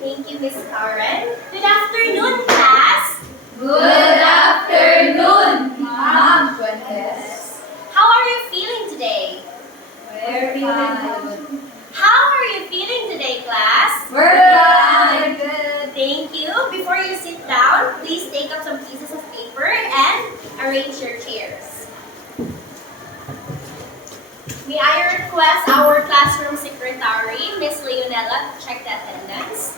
Thank you, Miss Karen. Good afternoon, class. Good afternoon, Ma'am Fuentes. How are you feeling today? We're feeling good. How are you feeling today, class? We're good. Thank you. Before you sit down, please take up some pieces of paper and arrange your chairs. May I request our classroom secretary, Miss Leonella, to check the attendance?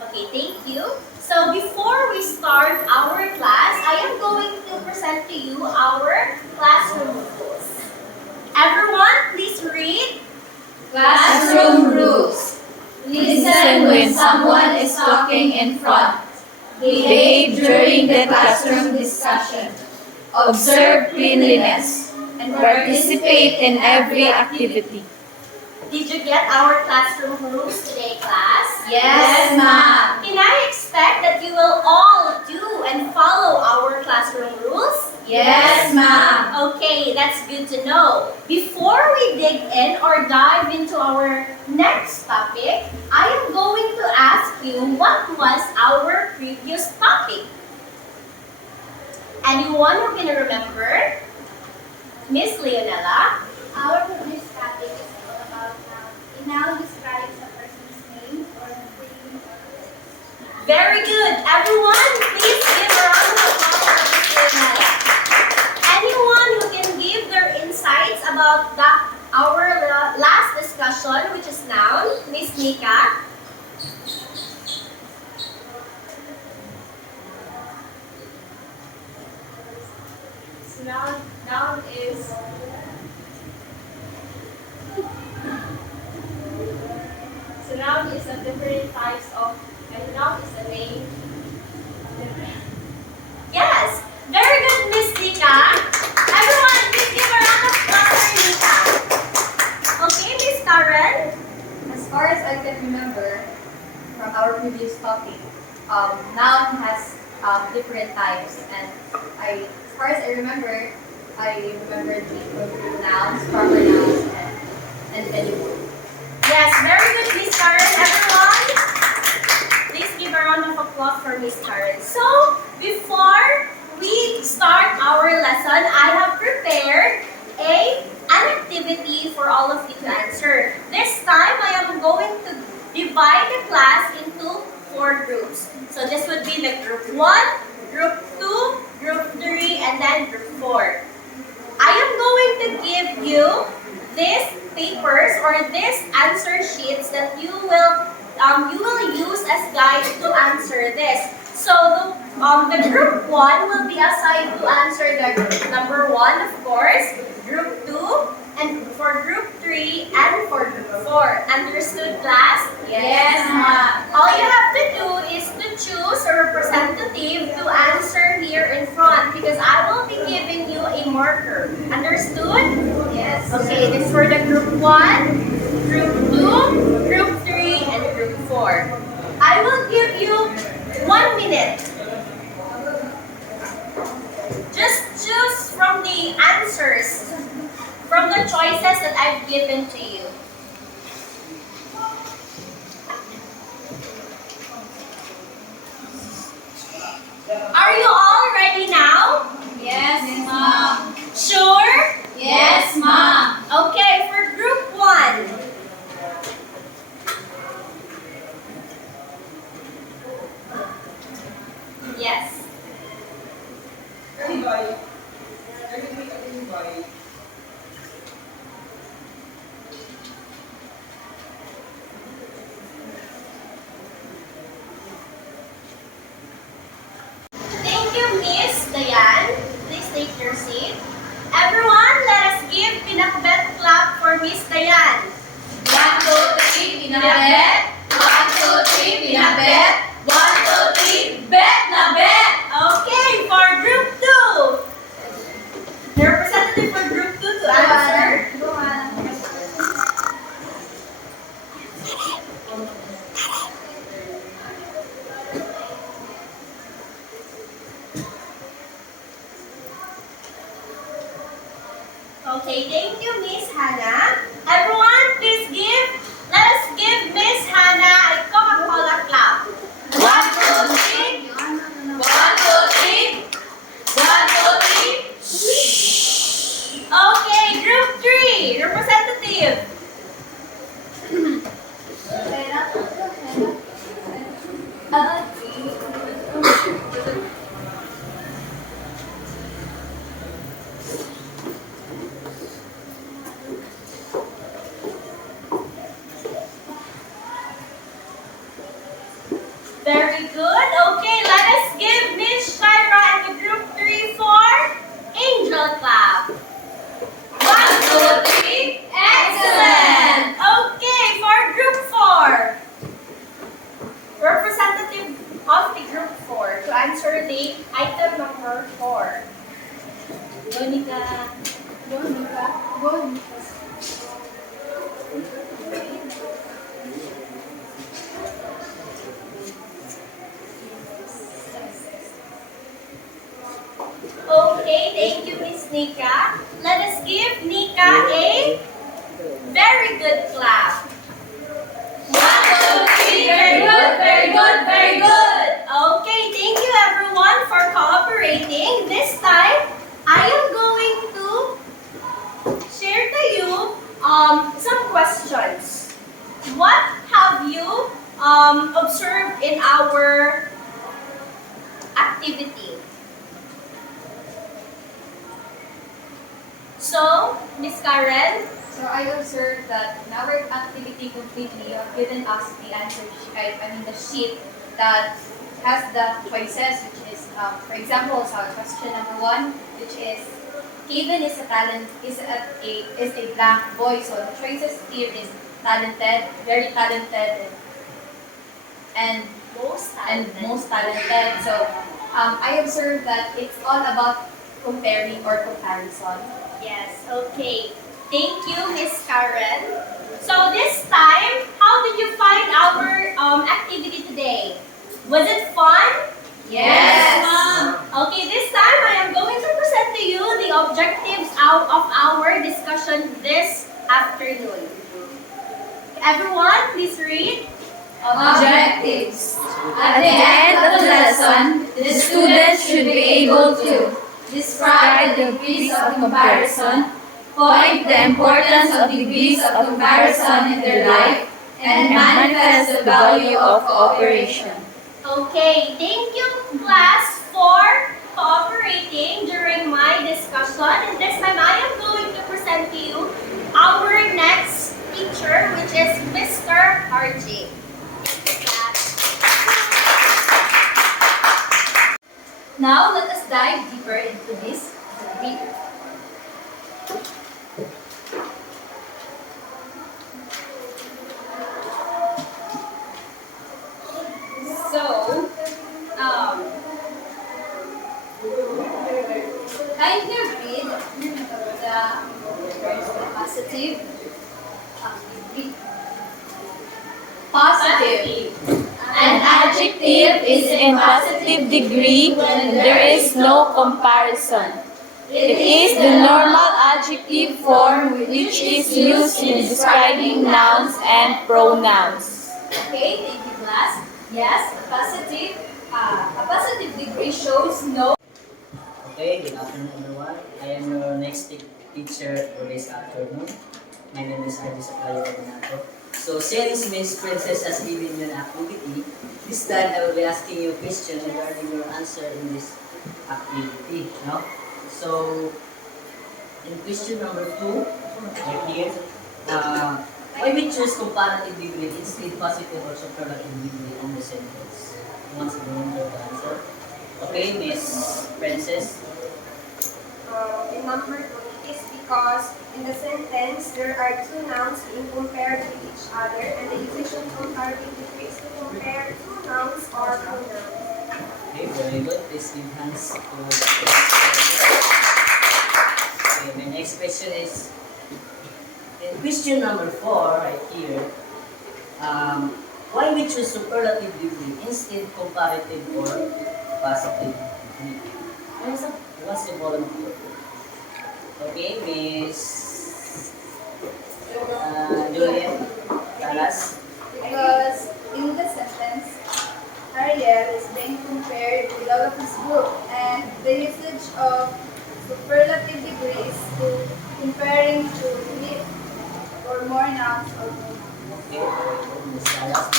Okay, thank you. So before we start our class, I am going to present to you our classroom rules. Everyone, please read. Classroom rules. Listen when someone is talking in front. Behave during the classroom discussion. Observe cleanliness. And participate in every activity. Did you get our classroom rules today, class? Yes, ma'am. Can I expect that you will all do and follow our classroom rules? Yes, ma'am. Okay, that's good to know. Before we dig in or dive into our next topic, I am going to ask you what was our previous topic? Anyone who can remember? Miss Leonella? Our previous topic is all about noun. A noun describes a person's name or thing or place. Very good. Everyone, please give a round of applause for Miss Leonella. Anyone who can give their insights about our last discussion, which is noun, Miss Nika? Noun is noun is a different types of noun is a name. Yes. Very good, Miss Nika. Everyone, please give a round of applause for Nika. Okay, Miss Karen? As far as I can remember from our previous topic, noun has different types, and as far as I remember the nouns, proper nouns, and many. Yes, very good, Miss Karen. Everyone, please give a round of applause for Miss Karen. So, before we start our lesson, I have prepared an activity for all of you to answer. This time, I am going to divide the class into 4 groups. So, this would be the group 1, group 2, group 3, and then group 4. I am going to give you these papers or these answer sheets that you will use as guides to answer this. So the group 1 will be assigned to answer the number 1, of course, group 2, and for group 3 and for group 4. Understood, class? Yes, ma'am. All you have to do is to choose a representative to answer here in front because I will be giving you a marker. Understood? Yes. Okay, this is for the group 1, group 2, group 3, and group 4. I will give you 1 minute. Just choose from the answers, from the choices that I've given to you. Are you all ready now? Yes, ma'am. Sure? Yes, ma'am. Okay, for group 1. Yes. Thank you, Miss Diane. Please take your seat. Everyone, Okay, thank you, Miss Hannah. Everyone, let us give Miss Hannah a Coca-Cola clap. 1, 2, 3. 1, 2, 3. 1, 2, 3. Okay, group 3, representative. Very good. Okay, let us give Miss Shira and the group 3 for angel clap. 1, 2, 3. Excellent. Okay, for group 4. Representative of the group 4 to answer the item number 4. Monica. Okay, thank you, Miss Nika. Let us give Nika a very good clap. 1, 2, 3. Very good, very good, very good. Okay, thank you everyone for cooperating. This time, I am going to share to you some questions. What have you observed in our activity? So, Miss Karen, So I observed that in our activity completely, you have given us the answer sheet, the sheet that has the choices, which is, for example, so question number 1, which is, Kevin is a blank boy. So the choices here is talented, very talented, and most talented. So I observed that it's all about comparing or comparison. yes, okay. Thank you, Miss Karen. So this time, how did you find our activity today? Was it fun? Yes. Okay, this time I am going to present to you the objectives out of our discussion this afternoon. Everyone, please read. Objectives. At the end of the lesson, the student should be able to describe the degrees of comparison, point the importance of degrees of comparison in their life, and manifest the value of cooperation. Okay, thank you class for cooperating during my discussion. And this time I am going to present to you our next teacher, which is Mr. RJ. Now let us dive deeper into this video. So, kindly read the positive degree. Positive. An adjective is in positive degree when there is no comparison. It is the normal adjective form which is used in describing nouns and pronouns. Okay, thank you, class. Yes, a positive degree shows no. Okay, good afternoon everyone. I am your next teacher for this afternoon. My name is RJ Saklayo Coordinator. So since Miss Princess has given you an activity, this time I will be asking you a question regarding your answer in this activity. No? So, in question number 2, right here, why we choose comparative degree instead positive or superlative degree in the sentence? Who wants to remember the answer? Okay, Miss Princess. In number 2, it is because in the sentence there are two nouns being compared with each other, and the usage of comparative degree is to compare two nouns or pronouns. Okay, very good. Please give hands to Okay, my next question is, in question number 4, right here, why we choose superlative degree instead comparative or positive degree? What's the volunteer? Okay, Miss Juliet Salas. Because in the sentence, Ariel is being compared with all of his group, and the usage of superlative degrees to comparing to three or more nouns or pronouns. Okay, very good, Miss Salas.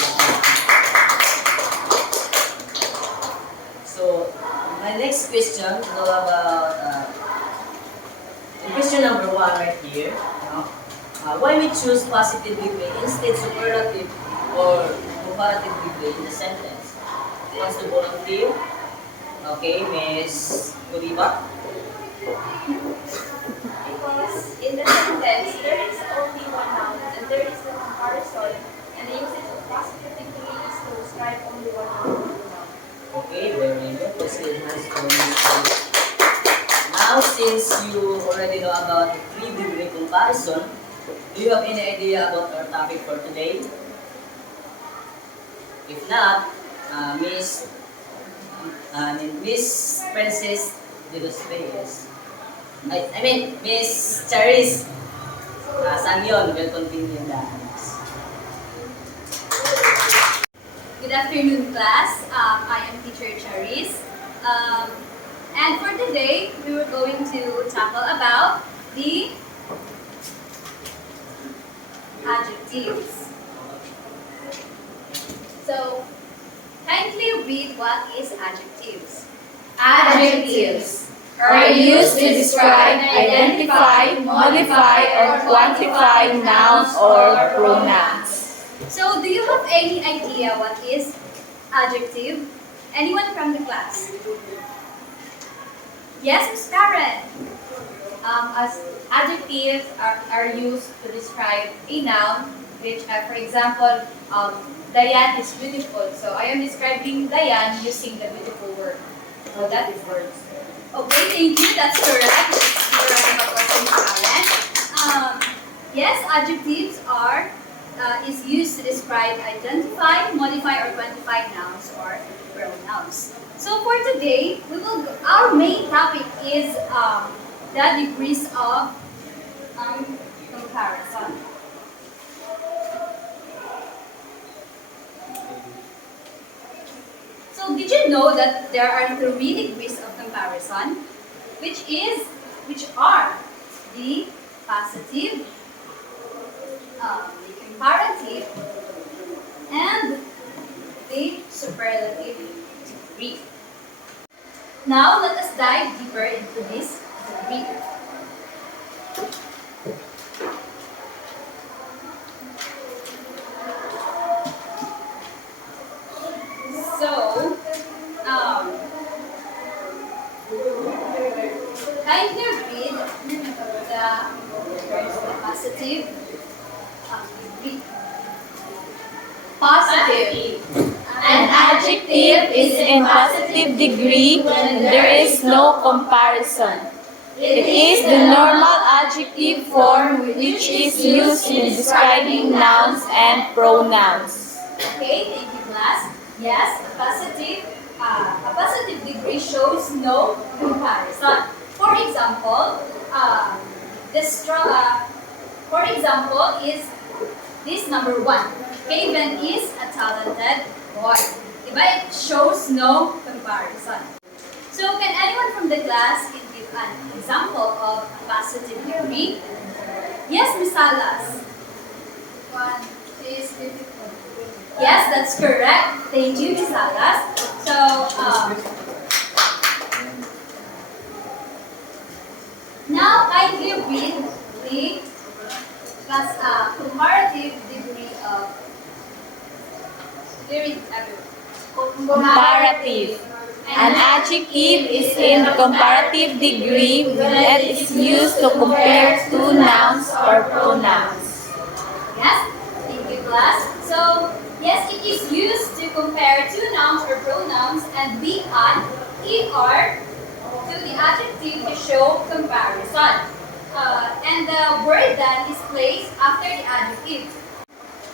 So, my next question is all about question number 1 right here. Why we choose positive degree instead superlative or comparative degree in the sentence? Who wants to volunteer? Okay, Miss Kuriba. Because in the sentence, there is only one noun and there is no comparison, and the usage of positive degree is to describe only one noun or pronoun. Okay, very good. Proceed has for Miss Kuriba. Now, since you already know about the 3-degree comparison, do you have any idea about our topic for today? If not, Miss Princess de los Reyes. I mean, Miss Charis Sangyon will continue the class. Good afternoon, class. I am teacher Charis. And for today, we were going to tackle about the adjectives. So, kindly read what is adjectives. Adjectives are used to describe, identify, modify, or quantify nouns or pronouns. So, do you have any idea what is adjective? Anyone from the class? Yes, Ms. Karen. As adjectives are used to describe a noun, which, for example, Diane is beautiful. So I am describing Diane using the beautiful word. So that is words. Okay, thank you. That's correct. Ms. Karen. Yes, adjectives is used to describe, identify, modify, or quantify nouns or pronouns. So for today, our main topic is the degrees of comparison. So did you know that there are 3 degrees of comparison, which are the positive, the comparative, and the superlative degree. Now let us dive deeper into this degree. So, kindly read the positive degree. Positive. An adjective is in positive degree when there is no comparison. It is the normal adjective form which is used in describing nouns and pronouns. Okay, thank you, class. Yes, a positive degree shows no comparison. For example, is this number 1. Kevin is a talented boy. Diba? It shows no comparison. So, can anyone from the class give an example of a positive degree? Yes, Miss Salas. 1 is beautiful. Yes, that's correct. Thank you, Miss Salas. So, now kindly read the comparative degree of Comparative. An adjective is in comparative degree when it is used to compare 2 nouns or pronouns. Yes, thank you, class. So, yes, it is used to compare 2 nouns or pronouns and we add er to the adjective to show comparison. And the word then is placed after the adjective.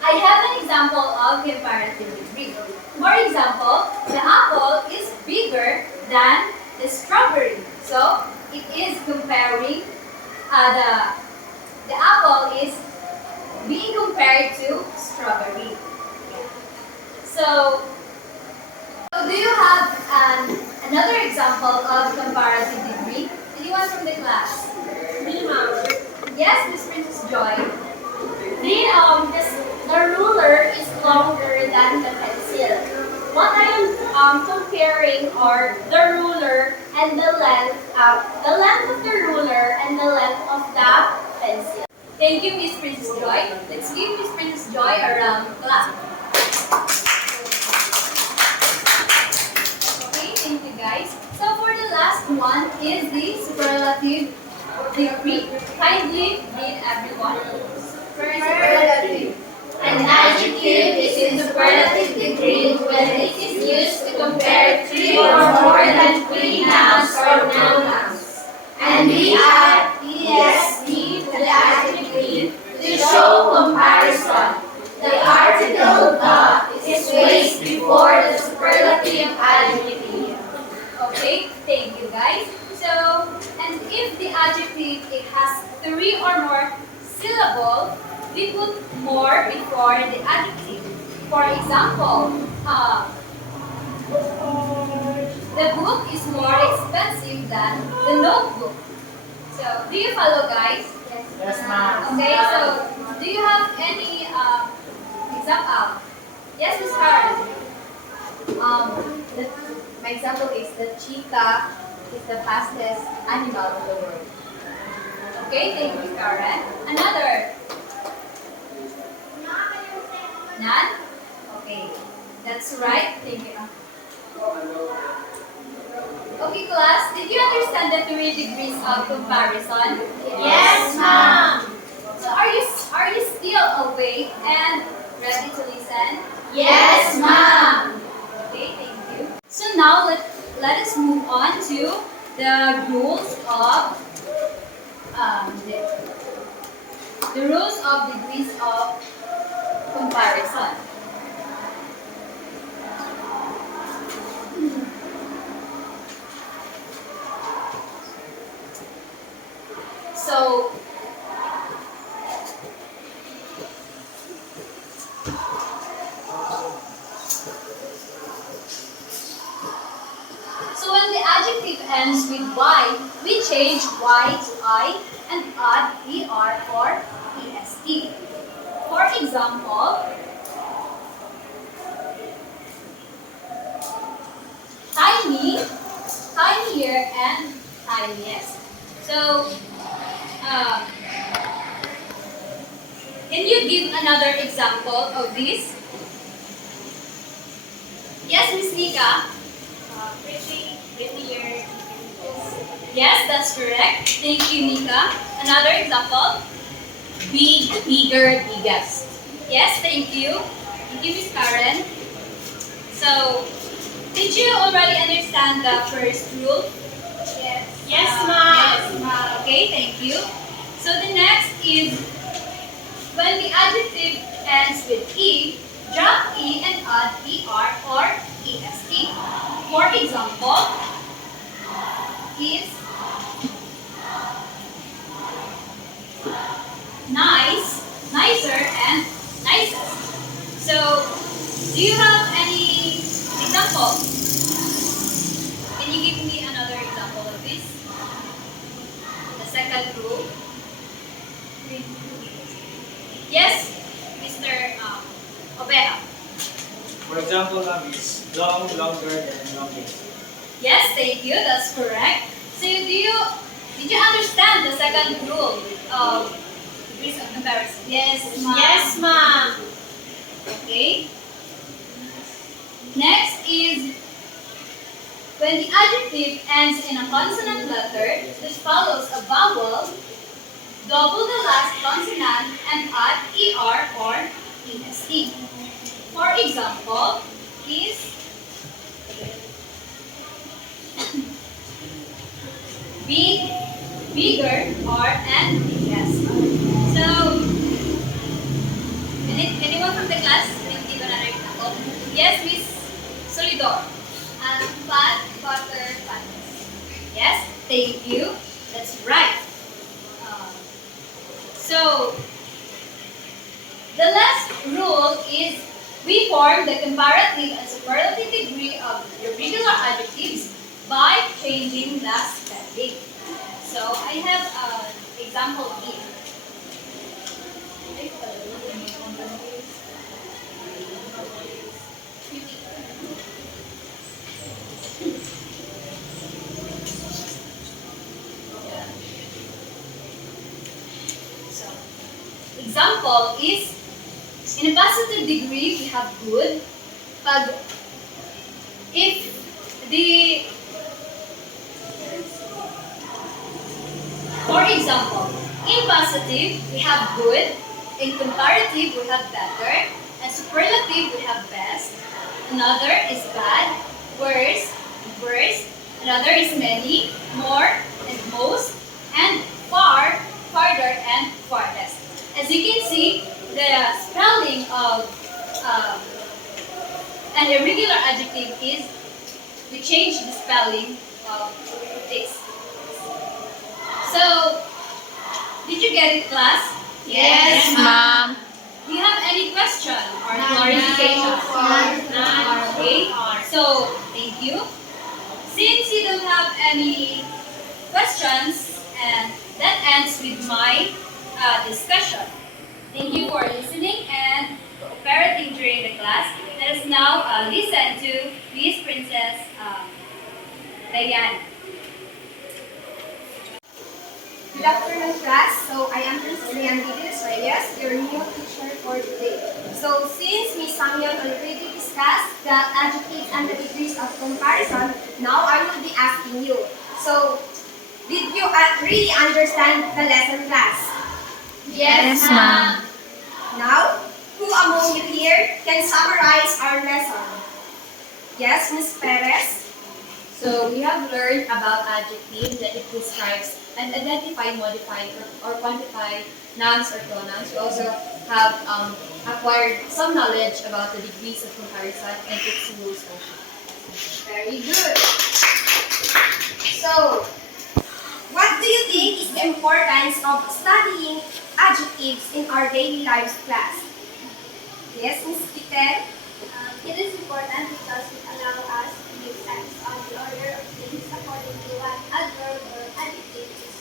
I have an example of comparative degree. For example, the apple is bigger than the strawberry. So, it is comparing the apple is being compared to strawberry. So do you have another example of comparative degree? Anyone from the class? Me, ma'am. Yes, Miss Princess Joy. The ruler is longer than the pencil. What I am comparing are the ruler and the length of the ruler and the length of the pencil. Thank you, Miss Princess Joy. Let's give Miss Princess Joy a round of applause. Okay, thank you guys. So for the last one is the superlative degree. Kindly read everyone. Superlative. An adjective is in superlative degree when it is used to compare three or more than three nouns or pronouns. And we add est to the adjective to show comparison. The article the is placed before the superlative adjective. Okay, thank you guys. So, and if the adjective it has three or more syllables, we put more before the adjective. For example, the book is more expensive than the notebook. So, do you follow, guys? Yes, ma'am. Okay, so do you have any example? Yes, Ms. Karen. My example is the cheetah is the fastest animal in the world. Okay, thank you, Karen. Another. None? Okay, that's right. Thank you. Okay, class, did you understand the 3 degrees of comparison? Yes, ma'am. So are you still awake and ready to listen? Yes, ma'am. Okay, thank you. So now let us move on to the rules of the rules of degrees of comparison. So when the adjective ends with y, we change y to I and add er or est. For example, tiny, tinier, and tiniest. So, can you give another example of this? Yes, Miss Nika. Pretty, prettier. Yes, that's correct. Thank you, Nika. Another example? Big, bigger, biggest. Yes, thank you. Thank you, Miss Karen. So, did you already understand the first rule? Yes. Yes, ma'am. Yes, ma'am. Okay, thank you. So the next is when the adjective ends with e, drop e and add er or est. For example, is nice, nicer, and nicest. So, do you have any example? Can you give me another example of this? The second rule. Yes, Mr. Obeha. For example, is long, longer than longest. Yes, thank you. That's correct. So, did you understand the second rule of degrees of comparison? Yes, ma'am. Yes, ma'am. Okay. Next is when the adjective ends in a consonant letter that follows a vowel, double the last consonant and add er or est. For example, is big, bigger, or and biggest. So, anyone from the class can give another example? Yes, Miss Solidor. Fat, butter, fattest. Yes, thank you. That's right. So, the last rule is we form the comparative and superlative degree of irregular adjectives by changing the spelling. So, I have an example here. So, example is, in a positive degree, we have good. Pag if the, for example, in positive, we have good. In comparative, we have better. And superlative, we have best. Another is bad, worse, worst. Another is many, more, and most. And far, farther, and farthest. As you can see, the spelling of an irregular adjective is, we change the spelling of this. So, did you get it, class? Yes, ma'am. Do you have any question or clarification? Okay. So, thank you. Since you don't have any questions, and that ends with my discussion. Thank you for listening and cooperating during the class. Let us now listen to Miss Princess Diane. Good afternoon, class. So I am Princess Diane Reyes, your new teacher for today. So since Miss Samyon already discussed the adjectives and the degrees of comparison, now I will be asking you. So, did you really understand the lesson, class? Yes, ma'am. Now, who among you here can summarize our lesson? Yes, Miss Perez? So we have learned about adjectives that it describes and identify, modify, or quantify nouns or pronouns. We also have acquired some knowledge about the degrees of comparison and its rules also. Very good. So, what do you think is the importance of studying adjectives in our daily lives, class? Yes, Miss Peter? It is important because it allows us to make sense of the order of things according to what adverb or adjective is.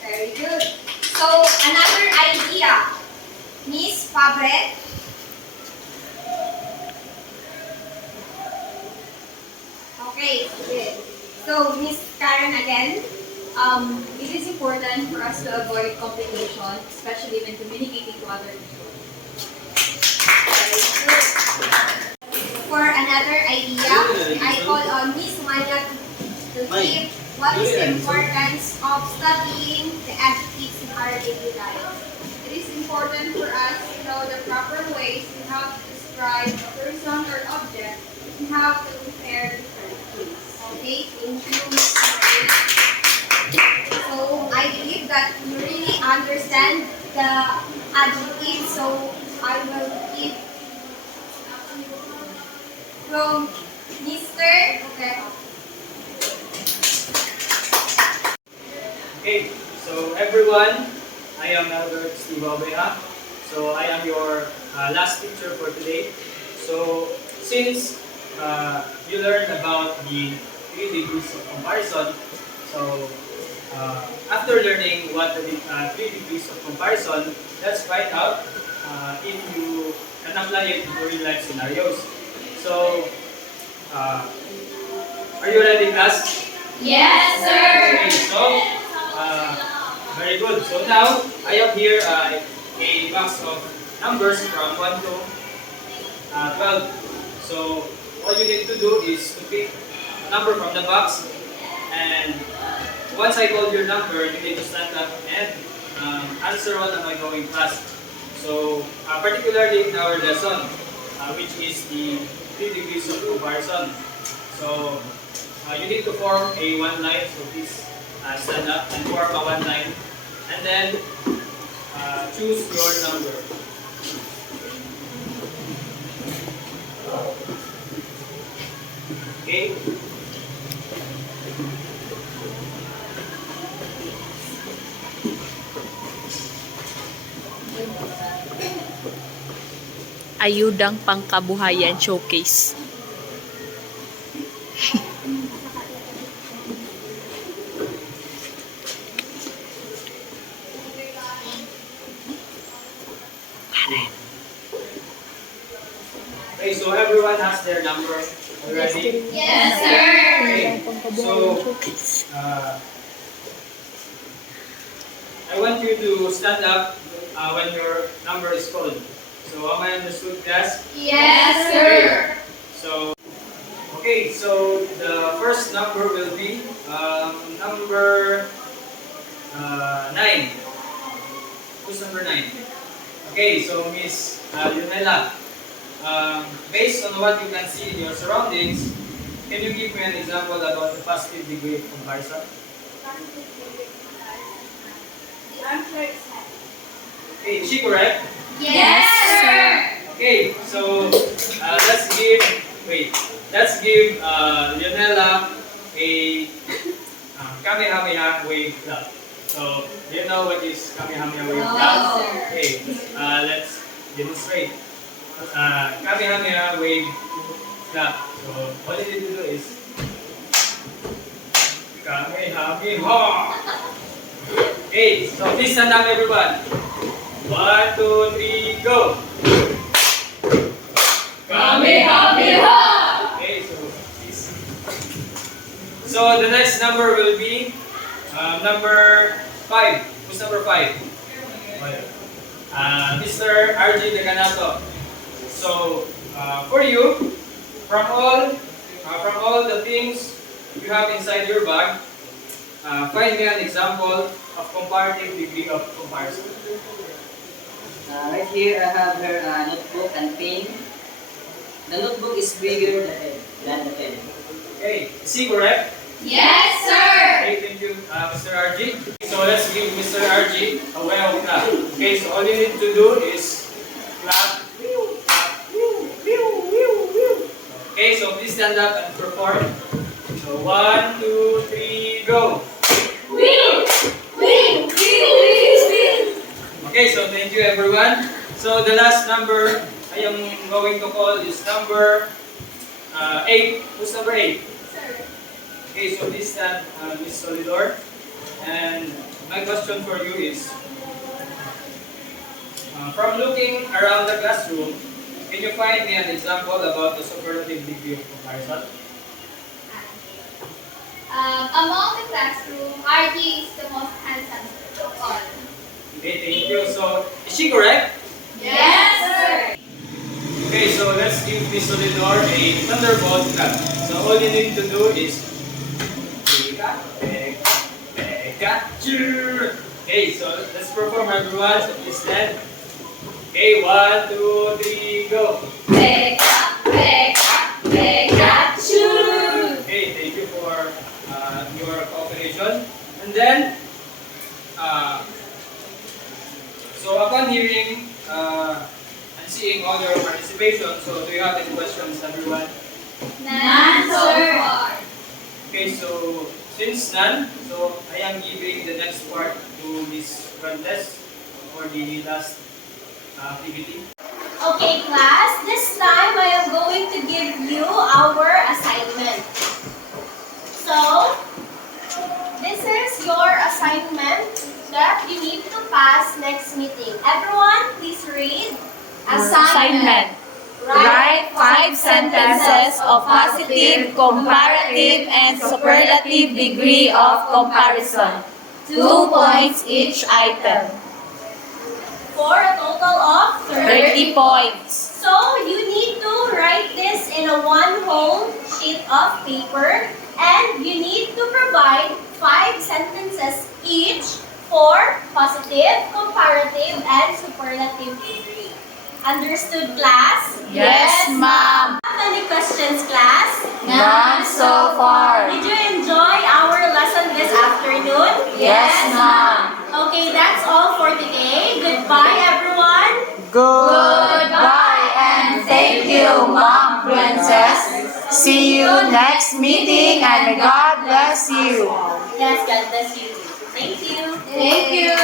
Very good. So, another idea. Miss Fabre? Okay, good. So, Miss Karen again. It is important for us to avoid complication, especially when communicating to other people. Very good. For another idea, I call on Miss Maya to give what is the importance of studying the adjectives in our daily life. It is important for us to know the proper ways we have to describe a person or object and how to compare different things. Okay, thank you, Miss Maya. So, I believe that you really understand the adjective, so I will give from Mr. Okay. Okay, so everyone, I am Albert Steve Obeha. So I am your last teacher for today. So since you learned about the 3 degrees of comparison, so after learning what the 3 degrees of comparison, let's find out if you can apply it to real life scenarios. So, are you ready, class? Yes, sir. Okay, so, very good. So now, I have here a box of numbers from 1 to 12. So, all you need to do is to pick a number from the box, and once I call your number, you need to stand up and answer all of my going fast. So, particularly in our lesson, which is the 3 degrees of comparison. So, you need to form a one line. So, please stand up and form a one line. And then, choose your number. Okay? Ayudang Pangkabuhayan Showcase. Okay, so everyone has their number already? Yes, sir. Okay, so I want you to stand up when your number is called. So am I understood, class? Yes, sir. So, okay, so the first number will be number 9. Who's number 9? Okay, so Miss Lunella, based on what you can see in your surroundings, can you give me an example about the positive degree of comparison? The answer is head. Okay, is she correct? Yes, sir. Okay, so let's give Leonela a Kamehameha wave clap. So, do you know what is Kamehameha wave clap? No, sir. Okay, let's demonstrate. Kamehameha wave clap. So, all you need to do is Kamehameha. Okay, so please stand up, everyone. 1, 2, 3, go. Kamehameha. Okay, so please. So the next number will be number 5. Who's number 5? Mr. RG Decanato. So for you, from all the things you have inside your bag, find me an example of comparative degree of comparison. Right here, I have her notebook and pen. The notebook is bigger than the pen. Okay, is he correct? Yes, sir. Okay, thank you, Mr. RG. So let's give Mr. RG a well clap. Okay, so all you need to do is clap. Okay, so please stand up and perform. So 1, 2, 3, go. Okay, so thank you everyone. So the last number I am going to call is number 8. Who's number 8? Okay, so please stand, Ms. Solidor. And my question for you is, from looking around the classroom, can you find me an example about the superlative degree of comparison? Among the classroom, RD is the most handsome of all. Okay, thank you. So, is she correct? Yes, sir. Okay, so let's give Ms. Solidor a thunderbolt clap. So all you need to do is Pikachu. Okay, so let's perform everyone. So please stand. Okay, 1, 2, 3, go. Pikachu. Okay, thank you for your cooperation. And then, so upon hearing and seeing all your participation, so do you have any questions, everyone? None, sir. Okay, so since none, so I am giving the next part to Ms. Fuentes for the last activity. Okay, class, this time I am going to give you our assignment. So, this is your assignment that you need to pass next meeting. Everyone, please read. Assignment. Write 5 sentences of positive, comparative, and superlative degree of comparison. 2 points each item. For a total of 30 points. So, you need to write this in a one whole sheet of paper and you need to provide 5 sentences each for positive, comparative, and superlative degree. Understood, class? Yes, ma'am. Have any questions, class? None so far. Did you enjoy our lesson this afternoon? Yes, ma'am. Okay, that's all for today. Goodbye, everyone. Goodbye and thank you, Mom Princess. See you next meeting and may God bless you. Yes, God bless you. Thank you. Thank you.